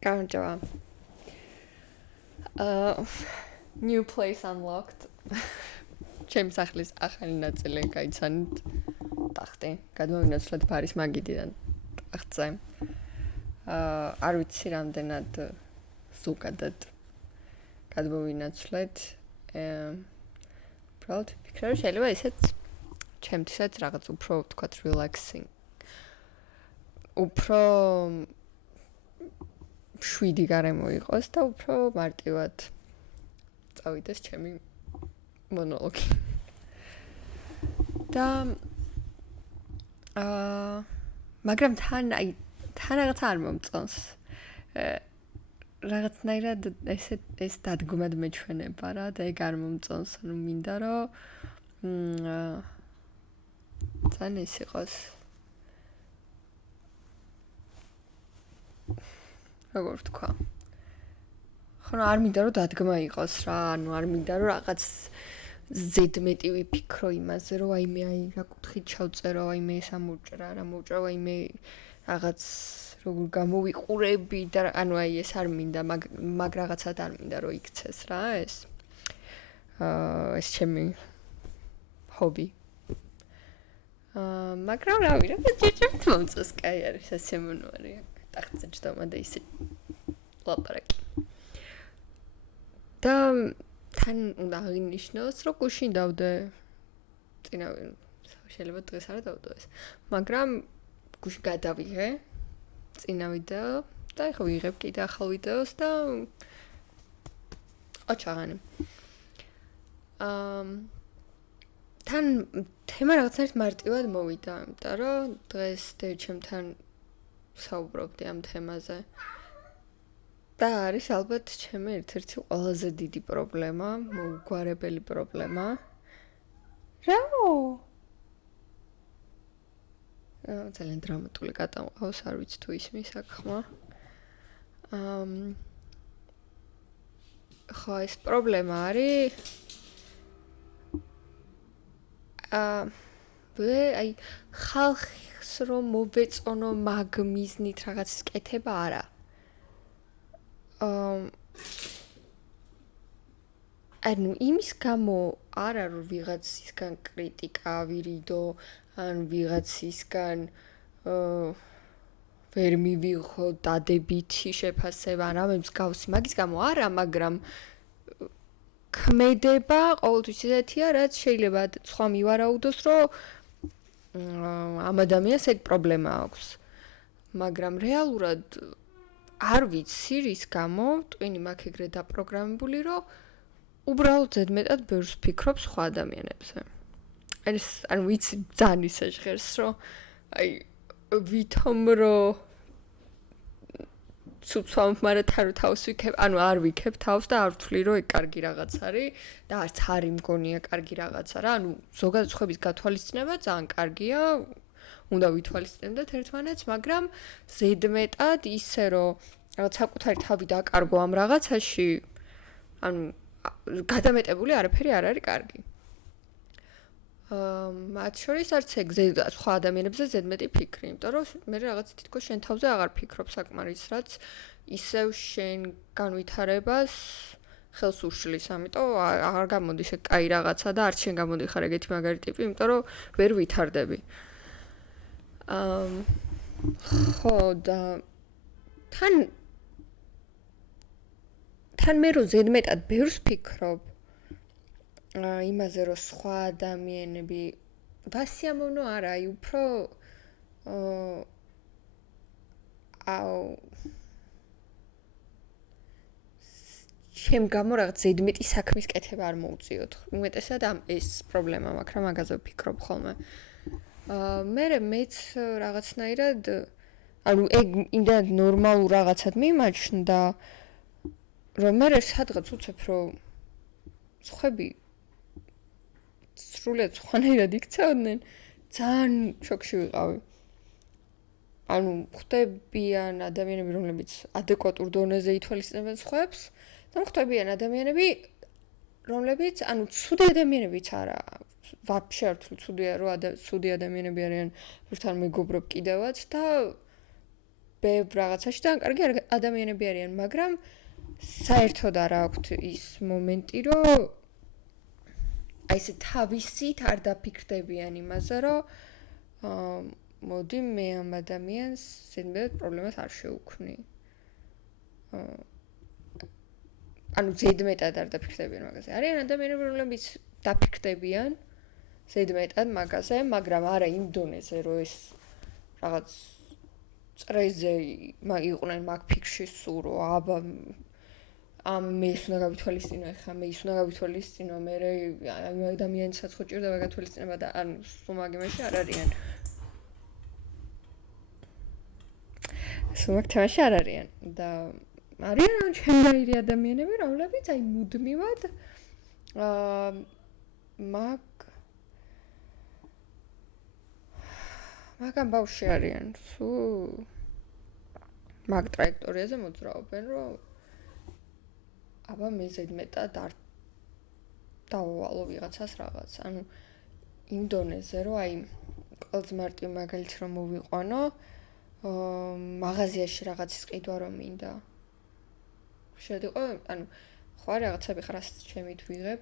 გამარჯობა. New place unlocked. ჩემს სახლის ახალი ნაწილი გაიცანით. ტახტი. გადმოვინაცვლეთ ფარის მაგიდიდან ტახტზე. არ ვიცი რამდენად ზოგადად გადმოვინაცვლეთ. უბრალოდ ვფიქრე, რომ შეიძლება ისეც ჩემთვისაც რაღაც უფრო ვთქვათ relaxing. უფრო შვიდი გარემო იყოს და უფრო მარტივად წავიდეს ჩემი მონოლოგი. და მაგრამ თან რაღაცა არ მომწონს. რაღაცნაირად ეს დადგმად მეჩვენება რა და ეგ არ მომწონს. ანუ მინდა რომ თან ეს იყოს როგორ ვთქვა? ხო, არ მინდა რომ დადგმა იყოს რა, ანუ არ მინდა რომ რაღაც ზედმეტი ვიფიქრო იმაზე, რომ აიმე რა კუთხით ჩავწერო, აიმე ეს ამოჭრა, რა მოჭრა, აიმე რაღაც როგორ გამოვიყურები და ანუ აი ეს არ მინდა, მაგ რაღაცად არ მინდა რომ იქცეს რა ეს. ეს ჩემი ჰობი. მაგრამ რავი, რა ჯერჯერობით მომწონს, კაი არის ასე მონოარი. ტახტზე ჯდომა და ისე ლაპარაკი. და თან უნდა აღინიშნოს, რომ გუშინ დავდე წინა შეიძლება დღეს არა დავდო ეს. მაგრამ გუშინ გადავიღე წინა ვიდეო და ეხლა ვიღებ კიდე ახალ ვიდეოს და ოჩაღანი. თან თემა რაღაცნაირად მარტივად მოვიდა, იმიტომ რომ დღეს ჩემთან საუბრობდი ამ თემაზე. და არის ალბათ ჩემი ერთ-ერთი ყველაზე დიდი პრობლემა, მოუგვარებელი პრობლემა. ძალიან დრამატული გადამყავს, არ ვიცი თუ ისმის აქ ხმა. ხო, ეს პრობლემა არის აი ხალხს რომ მოვეწონო მაგ მიზნით რაღაც კეთება არა. ანუ იმის გამო არა რომ ვიღაცისგან კრიტიკა ავირიდო, ან ვიღაცისგან ვერ მივიღო დადებითი შეფასება, ან რამე მსგავსი, მაგის გამო არა, მაგრამ ქმედება ყოველთვის ისეთია, რაც შეიძლება სხვა მივარაუდოს, რომ ამ ადამიანს ეგ პრობლემა აქვს. მაგრამ რეალურად არ ვიცი რის გამო, ტვინი მაქვს ეგრე დაპროგრამებული, რომ უბრალოდ ზედმეტად ბევრს ვფიქრობ სხვა ადამიანებზე. ეს ანუ ვიცი ძალიან ისე ჟღერს, რომ აი ვითომ რომ ცუცვამთ, მაგრამ თავს ვიქებ, ანუ არ ვიქებ თავს და არ ვთვლი, რომ ეგ კარგი რაღაც არის და არც არ იმგონია კარგი რაღაცა რა. ანუ ზოგადად სხვების გათვალისწინება ძალიან კარგია, უნდა ვითვალისწინებდეთ ერთმანეთს, მაგრამ ზედმეტად ისე რომ რაღაც საკუთარი თავი დაკარგო ამ რაღაცაში, ანუ გადამეტებული არაფერი არ არის კარგი. მათ შორის არც ეგ სხვა ადამიანებზე ზედმეტი ფიქრი, იმიტომ რომ მე რაღაც თითქოს შენ თავზე აღარ ფიქრობ საკმარის, რაც ისევ შენ განვითარებას ხელს უშლის, ამიტომ აღარ გამოდის ეგ კაი რაღაცა და არც შენ გამოდიხარ ეგეთი მაგარი ტიპი, იმიტომ რომ ვერ ვითარდები. ხო და თან მე რო ზედმეტად ბევრს ფიქრობ იმაზე რომ სხვა ადამიანები ვასიამოვნო არა, აი უფრო ჩემ გამო რაღაც ზედმეტი საქმის კეთება არ მოუწიოთ. უმეტესად ეს პრობლემა მაქვს, რა მაგაზე ვფიქრობ ხოლმე. მეც რაღაცნაირად ანუ ეგ იმდანად ნორმალურ რაღაცად მიმაჩნდა, რომ მე სადღაც უცებ რომ სხვები სრულიად სხვანაირად იქცეოდნენ, ძალიან შოკში ვიყავი. ანუ ხვდებიან ადამიანები, რომლებიც ადეკვატურ დონეზე ითვალისწინებენ სხვებს და ხვდებიან ადამიანები, რომლებიც ანუ ცუდი ადამიანებიც არა. ვაფშე არ ვთვლი ცუდი ადამიანები არიან, ვერთან მეგობრობ კიდევაც და ბევრ რაღაცაში და კარგი ადამიანები არიან, მაგრამ საერთოდ არ აქვთ ის მომენტი, რომ აი ესე თავისით არ დაფიქრდებიან იმაზე, რომ მოდი მე ამ ადამიანს ზედმეტად პრობლემას არ შევუქმნი. ანუ ზედმეტად არ დაფიქრდებიან მაგაზე. არიან ადამიანები, რომლებიც დაფიქრდებიან ზედმეტად მაგაზე, მაგრამ არა იმ დონეზე, რომ ეს რაღაც წრეზე იყვნენ მაგ ფიქრში სულ, რომ აბა ამ მე ის უნდა გავითვალისწინო, ეხლა მე ის უნდა გავითვალისწინო, მე ამ ადამიანსაც ხო ჭირდება გათვალისწინება და ანუ სულ მაგ იმაში არ არიან. სულ მაგ თემაში არ არიან და არიან ჩემნაირი ადამიანები, რომლებიც აი მუდმივად მაგ ამბავში არიან, სულ მაგ ტრაექტორიაზე მოძრაობენ, რომ აბა მე ზედმეტად არ დავვალო ვიღაცას რაღაც. ანუ იმ დონეზე, რომ აი ყველაზე მარტივ მაგალითს რომ მოვიყვანო, მაღაზიაში რაღაცის ყიდვა რომ მინდა. შედიყო, ანუ ხო არის რაღაცები ხარ ასე ჩემით ვიღებ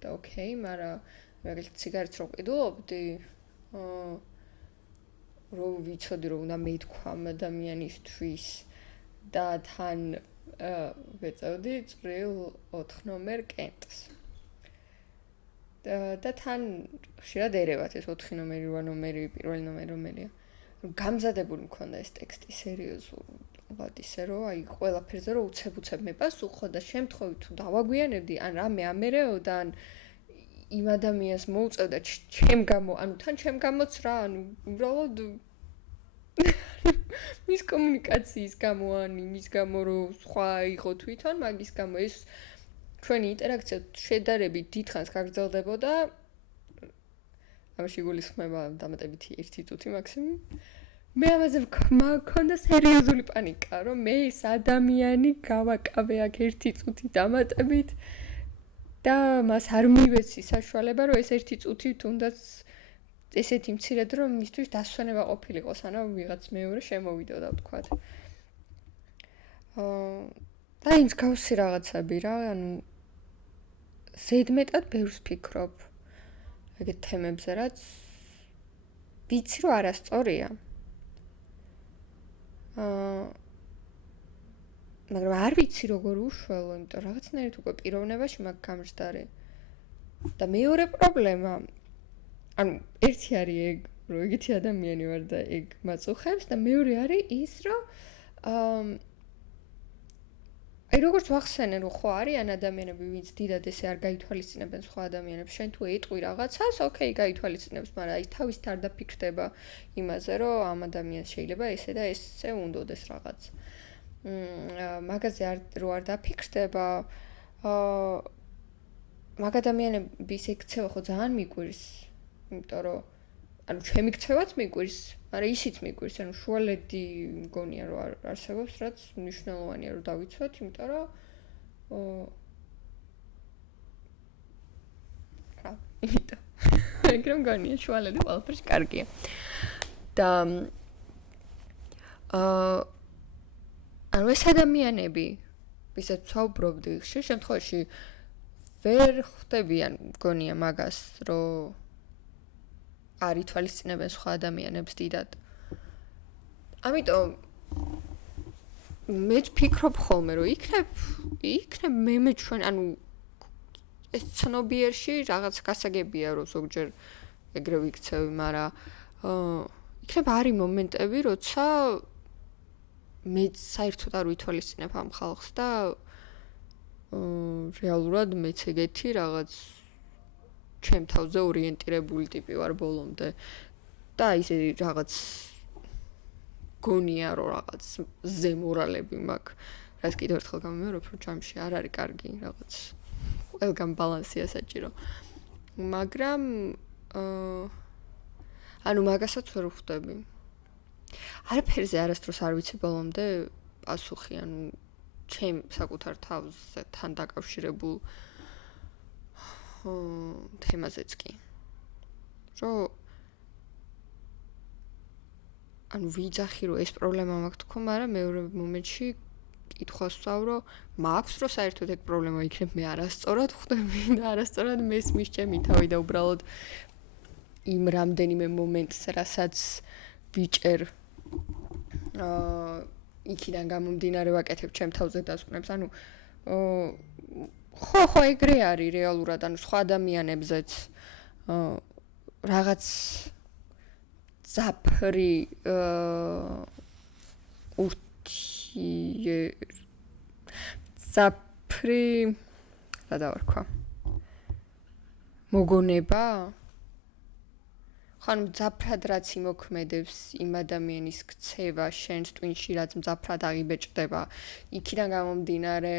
და ოკეი, მაგრამ მაგალითად სიგარეტს რო ყიდულობდი, რომ ვიცოდი რომ უნდა მეთქვა ამ ადამიანისთვის და თან ვეწევდი წვრილ 4 ნომერ კენტს. და თან ხშირად ერევათ ეს 4 ნომერი, 8 ნომერი, პირველი ნომერი რომელია. გამზადებული მქონდა ეს ტექსტი სერიოზულად ისე რომ აი ყველაფერზე რომ უცებ მეპასუხო და შემთხვევით თუ დავაგვიანებდი ან რამე ამერეო და ან იმ ადამიანს მოუწევდა ჩემ გამო, ანუ თან ჩემ გამოც რა, ანუ უბრალოდ მის კომუნიკაციის გამო ან იმის გამო რომ სხვა იყო თვითონ მაგის გამო ეს ჩვენი ინტერაქცია შედარებით დიდხანს გაგრძელდებოდა. ამაში გულისხმება დამატებითი 1 წუთი მაქსიმუმ. მე ამაზე მქონდა სერიოზული პანიკა, რომ მე ეს ადამიანი გავაკავე აქ 1 წუთი დამატებით და მას არ მივეცი საშუალება, რომ ეს 1 წუთი თუნდაც ესეთი მცირედ რომ მისთვის დასვენება ყოფილიყო, სანამ ვიღაც მეორე შემოვიდა და ვთქვათ. და ის გავსი რაღაცები რა, ანუ ზედმეტად ბევრს ფიქრობ ეგეთ თემებზე, რაც ვიცი რომ არასწორია. მაგრამ არ ვიცი როგორ უშველო, იმიტომ რაღაცნაირად უკვე პიროვნებაში მაქვს გამჟდარი. და მეორე პრობლემა, ანუ ერთი არის ეგ, რომ ეგეთი ადამიანი ვარ და ეგ მაწუხებს და მეორე არის ის, რომ აი როგორც ვახსენე, რომ ხო არიან ადამიანები, ვინც დიდად ესე არ გაითვალისწინებენ სხვა ადამიანებს, შენ თუ ეტყვი რაღაცას, ოკეი, გაითვალისწინებს, მაგრამ აი თავისით არ დაფიქრდება იმაზე, რომ ამ ადამიანს შეიძლება ესე და ესე უნდოდეს რაღაც. მაგაზე რო არ დაფიქრდება, მაგ ადამიანების ექცევა ხო ძალიან მიკვირს, იმიტომ რომ ანუ ჩემი ქცევაც მიკვირს, მაგრამ ისიც მიკვირს, ანუ შუალედი მგონია რომ არ არსებობს, რაც მნიშვნელოვანია რომ დავიცვათ, იმიტომ რომ იმიტომ ეგრე მგონია შუალედი ყველაფერში კარგია. და ანუ ეს ადამიანები, ვისაც ვსაუბრობდი, ხშირ შემთხვევაში ვერ ხვდებიან მგონია მაგას, რომ არ ითვალისწინებენ სხვა ადამიანებს დიდად. ამიტომ მე ვფიქრობ ხოლმე, რომ იქნებ მე ჩვენ, ანუ ეს ცნობიერში რაღაც გასაგებია, რომ ზოგჯერ ეგრე ვიქცევი, მაგრამ იქნებ არის მომენტები, როცა მე საერთოდ არ ვითვალისწინებ ამ ხალხს და რეალურად მეც ეგეთი რაღაც ჩემ თავზე ორიენტირებული ტიპი ვარ ბოლომდე და ისე რაღაც გონია რომ რაღაც ზემორალები მაქვს, რაც კიდევ ერთხელ გამიმეორებ, რომ ჯამში არ არის კარგი რაღაც ყველგან ბალანსია საჭირო. მაგრამ ანუ მაგასაც ვერ ვხვდები. არაფერზე არასდროს არ ვიცი ბოლომდე პასუხი, ანუ ჩემ საკუთარ თავზე თან დაკავშირებულ თემაზეც კი. რომ ანუ ვიძახი რომ ეს პრობლემა მაქვს თქო, მაგრამ მეორე მომენტში კითხვას ვსწავრო, მაქვს რომ საერთოდ ეგ პრობლემა იქნებ მე არასწორად ხვდები და არასწორად მესმის ჩემი თავი და უბრალოდ იმ რამდენიმე მომენტს, რასაც ვიჭერ იქიდან გამომდინარე ვაკეთებ ჩემ თავზე დასკვნებს, ანუ ხო ეგრე არის რეალურად, ანუ სხვა ადამიანებზეც რაღაც ზაფრი ზაფრი რა დავარქვა მოგონება ხან მძაფრად რაც იმოქმედებს იმ ადამიანის ქცევა შენს ტვინში, რაც მძაფრად აღიბეჭდება, იქიდან გამომდინარე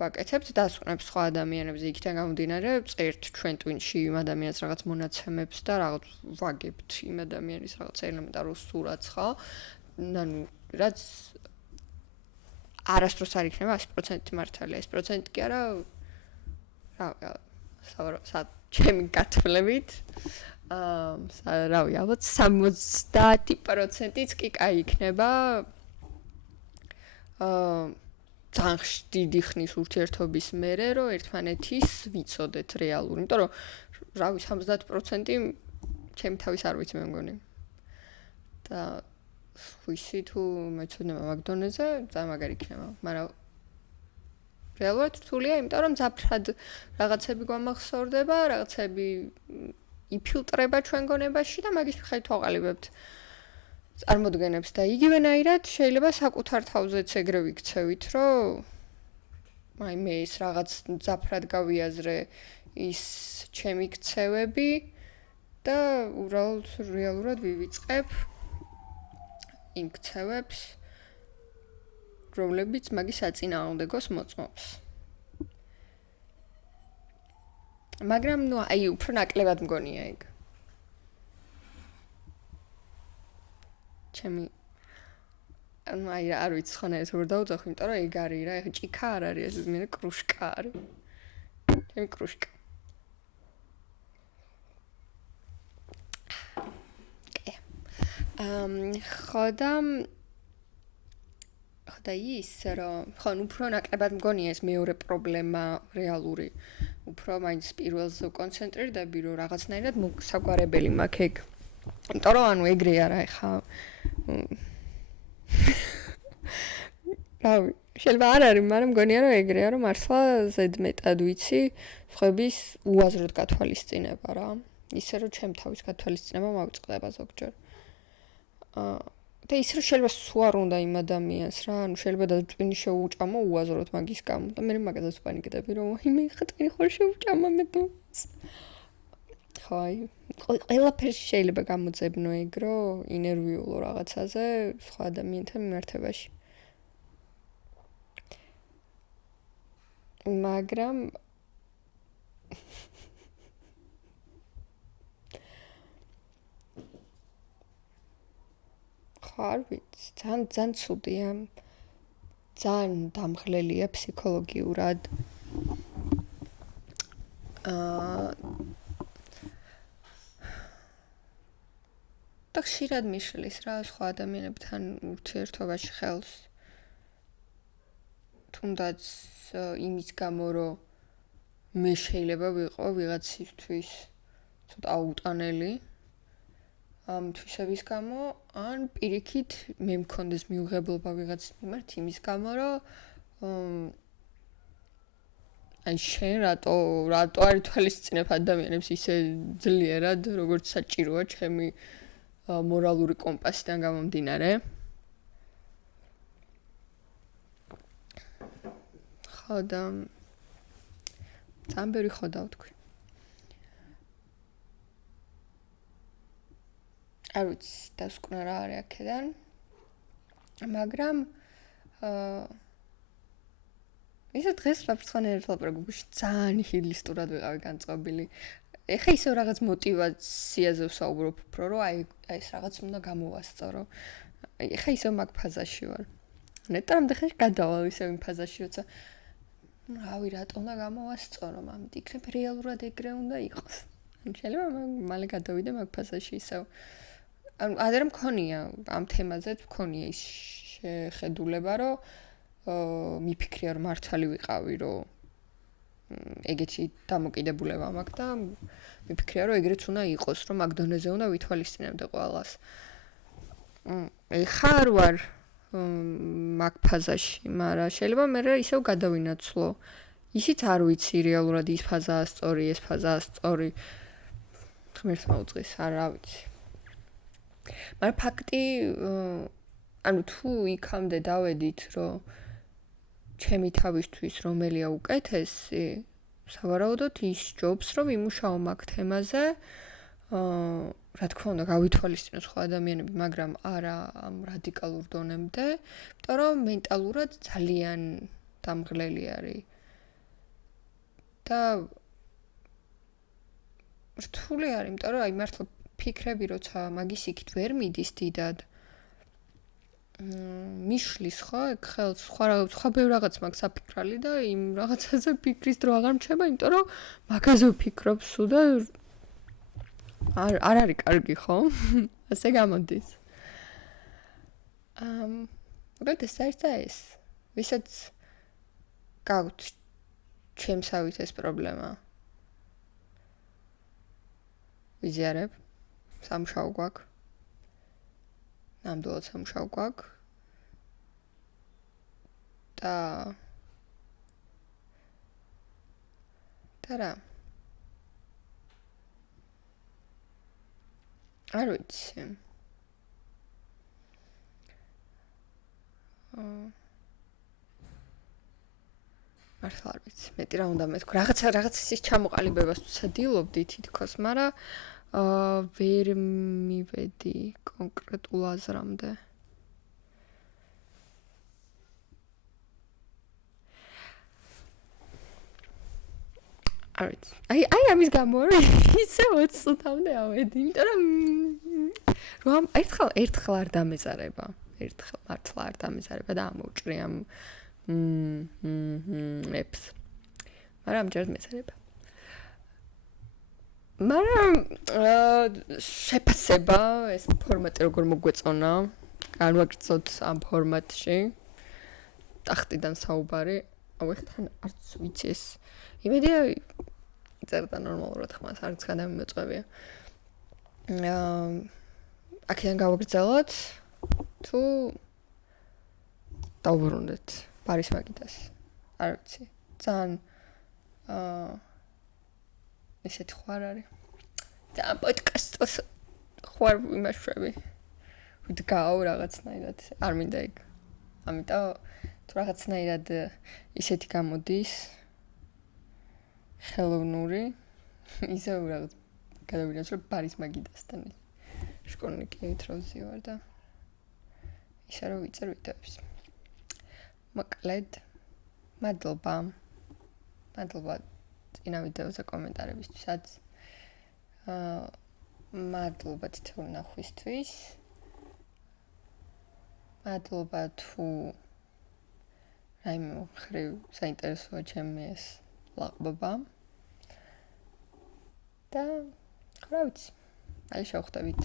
ვაკეთებთ დასკვნებს სხვა ადამიანებზე, იქიდან გამომდინარე წერთ ჩვენ ტვინში იმ ადამიანს რაღაც მონაცემებს და რაღაც ვაგებთ იმ ადამიანის რაღაც ელემენტარულ სურათს, ხო? ანუ რაც არასდროს არ იქნება 100% მართალია, 100% კი არა, რა ჩემი გათვლებით რავი, ალბათ 70%-იც კი კაი იქნება. ძალიან დიდი ხნის ურთიერთობის მერე, რომ ერთმანეთის ვიცოდეთ რეალურ, იმიტომ რომ რავი, 70% ჩემი თავის არ ვიცი მე მგონი. და ვიცი თუ მეცოდნება მაგდონეზე, ძალიან მაგარი იქნება, მაგრამ რეალურად რთულია, იმიტომ რომ ზაფრად რაღაცები გვამახსოვრდება, რაღაცები იფილტრება ჩვენ გონებაში და მაგის მიხედვით ვაყალიბებთ წარმოდგენებს და იგივენაირად შეიძლება საკუთარ თავზეც ეგრე ვიქცევით, რომ აი მე ის რაღაც ზაფრად გავიაზრე ის ჩემი ქცევები და უბრალოდ რეალურად ვივიწყებ იმ ქცევებს, რომლებიც მაგის საწინააღმდეგოს მოწმობს. მაგრამ ნუ აი უფრო ნაკლებად მგონია ეგ. ჩემი ანუ აი არ ვიცი ხანერთ როგორ დავუძახო, იმიტომ რომ ეგ არის რა, ეხა ჭიქა არ არის, ეს მე კრუშკა არის. ჩემი კრუშკა. ხოდა ის რომ ხო უფრო ნაკლებად მგონია ეს მეორე პრობლემა რეალური. უფრო მაინც პირველზე კონცენტრირდები, რომ რაღაცნაირად საგვარებელი მაქვს ეგ. იმიტომ რომ ანუ ეგრე არა ეხა. რავი, შეიძლება არ არის, მაგრამ მგონია რომ ეგრეა, რომ მართლა ზედმეტად ვიცი სხვების უაზროდ გათვალისწინება რა. ისე რომ ჩემ თავის გათვალისწინება მოვიწყდება ზოგჯერ. და ის რომ შეიძლება სულ არ უნდა იმ ადამიანს რა, ანუ შეიძლება და ტვინი შეუჭამო უაზროდ მაგის გამო და მე მაგაზეც პანიკდები რომ მე ხა ტვინი ხარ შეუჭამა მე თუ ხო აი ყველაფერში შეიძლება გამოძებნო ეგ რომ ინერვიულო რაღაცაზე სხვა ადამიანთან მიმართებაში მაგრამ არ ვიცი, ძალიან ცუდია. ძალიან დამღლელია ფსიქოლოგიურად. და ხშირად მიშლის რა სხვა ადამიანებთან ურთიერთობაში ხელს. თუნდაც იმის გამო, რომ მე შეიძლება ვიყო ვიღაცისთვის ცოტა აუტანელი. ამ თვისების გამო, ან პირიქით მე მქონდეს მიუღებლობა ვიღაცის მიმართ იმის გამო, რომ აი შენ რატო არ ითვალისწინებ ადამიანებს ისე ძლიერად, როგორც საჭიროა ჩემი მორალური კომპასიდან გამომდინარე. ხო და ძალიან ბევრი ხო დავთქვი. არ ვიცი, დასკვნა რა არის აქედან. მაგრამ ისე დღეს ვაფრთხილებ პროგრამაში ძალიან ჰილისტურად ვიყავი განწყობილი. ეხა ისევ რაღაც мотиваციაზე ვსაუბრობ უფრო, რომ აი ეს რაღაც უნდა გამოვასწორო. ეხა ისევ მაგ ფაზაში ვარ. ნეტარამდე ხანში გადავალ ისევ იმ ფაზაში, როცა რავი, რატო უნდა გამოვასწორო, მამით, იქნებ რეალურად ეგრე უნდა იყოს. შეიძლება მალე გადავიდე მაგ ფაზაში ისევ. ანუ ადრე მქონია ამ თემაზეც მქონია ის შეხედულება, რომ მიფიქრია რომ მართალი ვიყავი, რომ ეგეთი დამოკიდებულება მაქვს და მიფიქრია რომ ეგრეც უნდა იყოს, რომ მაგ დონეზე უნდა ვითვალისწინებდე ყველას. ეხა არ ვარ მაგ ფაზაში, მაგრამ შეიძლება მე ისევ გადავინაცვლო. ისიც არ ვიცი რეალურად ის ფაზაა სწორი, ეს ფაზაა სწორი. ღმერთმა უწყის, არა ვიცი. მაგრამ ფაქტი, ანუ თუ იქამდე დავედით, რომ ჩემი თავისთვის რომელია უკეთესი, სავარაუდოდ ის ჯობს, რომ იმუშაო მაგ თემაზე, რა თქმა უნდა, გავითვალისწინო სხვა ადამიანები, მაგრამ არა ამ რადიკალურ დონემდე, იმიტომ რომ მენტალურად ძალიან დამღლელი არის. და რთული არის, იმიტომ რომ აი მართლა ფიქრები, როცა მაგის იქით ვერ მიდის დიდად, მიშლის ხო, ეგ ხელს სხვა ბევრ რაღაც მაქვს საფიქრალი და იმ რაღაცაზე ფიქრის დრო აღარ მჩება, იმიტომ რომ მაგაზე ვფიქრობ სულ და არ არის კარგი, ხო? ასე გამოდის. უბრალოდ ეს არის და ეს. ვისაც გაგვთ ჩემსავით ეს პრობლემა. ვიზიარებ, სამშაო გვაქვს. ნამდვილად სამშაო გვაქვს. და რა. არ ვიცი. მართლა არ ვიცი. მეტი რა უნდა მეთქვა. რაღაც ის ჩამოყალიბებას ვცდილობდი თითქოს, მაგრამ ვერ მივედი კონკრეტულ აზრამდე. არ ვიცი. აი ამის გამო ისე 20 წუთამდე ავედი, იმიტომ რომ ერთხელ არ დამეზარება. ერთხელ მართლა არ დამეზარება და ამოვჭრე ამ ეფს. მაგრამ ამჯერად მეზარება. მაგრამ შეფასება ეს ფორმატი როგორ მოგვეწონა, განვაგრძოთ ამ ფორმატში. ტახტიდან საუბარი, ეხლა არც ვიცი ეს. იმედია იწერდა ნორმალურად ხმას, არც გადამიმოწმებია. აქედან გავაგრძელოთ თუ დავუბრუნდეთ ბარის მაგიდას. არ ვიცი. ძალიან ესეთი ხوار არის. და პოდკასტს ხوار ვიმაშვები. ვიდგაო რაღაცნაირად, არ მინდა ეგ. ამიტომ თუ რაღაცნაირად ისეთი გამოდის ხელოვნური, ისე რაღაც გადავინაცვლე ბარის მაგიდასთან. შკოლნიკით როზი ვარ და ისე რომ ვიწერ ვიდეოებს. მოკლედ, მადლობა წინა ვიდეოზე კომენტარებისთვისაც. მადლობა თითოეულ ნახვისთვის. მადლობა თუ რაიმე მხრივ საინტერესოა ჩემი ეს ლაყბობა. და რა ვიცი, მალე შევხვდებით.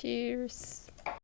Cheers.